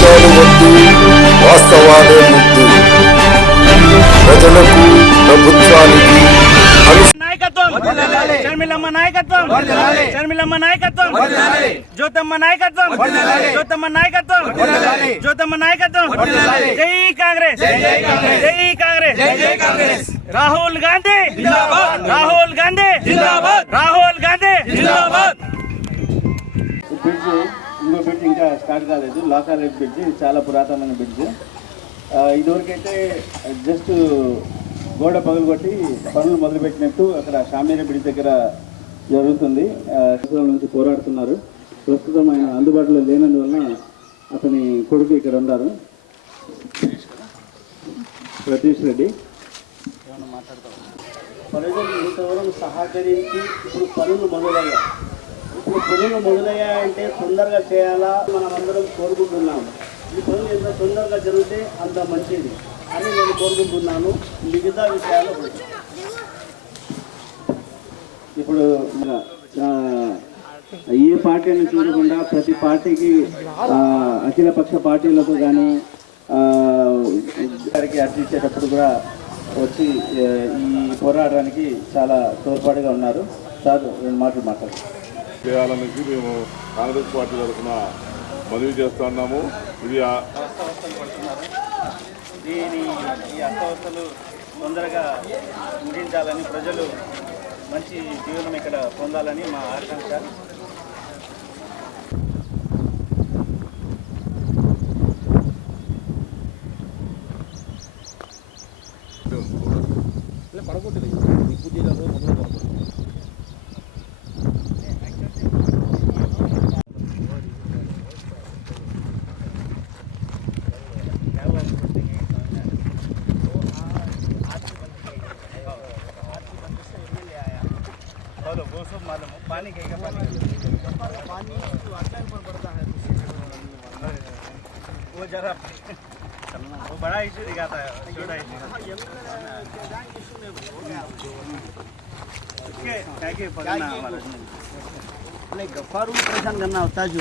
అబద్ధాలు వద్దు, వాస్తవాలే ముద్దు. ప్రజలకు ప్రభుత్వానికి నాయకత్వం షర్మిలమ్మ నాయకత్వం షర్మిలమ్మ నాయకత్వం జ్యోతమ్మ నాయకత్వం జ్యోతమ్మ నాయకత్వం జ్యోతమ్మ నాయకత్వం జై కాంగ్రెస్ జై కాంగ్రెస్ రాహుల్ గాంధీ రాహుల్ గాంధీ రాహుల్ గాంధీ బ్రిడ్జ్ ఇంకో బ్రిడ్జ్ ఇంకా స్టార్ట్ కాలేదు. లాకాలెట్ బ్రిడ్జ్ చాలా పురాతనమైన బ్రిడ్జ్. ఇదివరకైతే జస్ట్ గోడ పగలగొట్టి పనులు మొదలుపెట్టినట్టు అక్కడ షామీర బ్రిడ్జ్ దగ్గర జరుగుతుంది. నుంచి పోరాడుతున్నారు. ప్రస్తుతం ఆయన అందుబాటులో లేనందువలన అతని కొడుకు ఇక్కడ ఉన్నారు, ప్రతీష్ రెడ్డి. ఏమన్నా మాట్లాడతాం. ప్రజలు ఇంతవరకు సహకరించి ఇప్పుడు పనులు మొదలయ్యాయంటే తొందరగా చేయాలా మనం అందరం కోరుకుంటున్నాము. ఈ పనులు ఎంత తొందరగా జరిగితే అంత మంచిది అని నేను కోరుకుంటున్నాను. మిగతా విషయాలు ఇప్పుడు ఏ పార్టీని చూడకుండా ప్రతి పార్టీకి అఖిలపక్ష పార్టీలతో కానీ గారికి అర్జీ ఇచ్చేటప్పుడు కూడా వచ్చి ఈ పోరాటానికి చాలా తోడ్పాటుగా ఉన్నారు. సార్ రెండు మాటలు మాట్లాడుతున్నాం. చేయాలనేసి మేము కాంగ్రెస్ పార్టీ తరఫున మనవి చేస్తున్నాము. ఇది ఈ అస్తవ్యస్తలు తొందరగా ముగించాలని, ప్రజలు మంచి జీవనం ఇక్కడ పొందాలని మా ఆకాంక్ష. वो सब मालूम है, पानी कहीं का पानी अटैक पर पड़ता है वो जरा वो बड़ा इशू दिखाता है, छोटा इशू पकड़ना हमारा नहीं गफ्फार परेशान करना होता है जो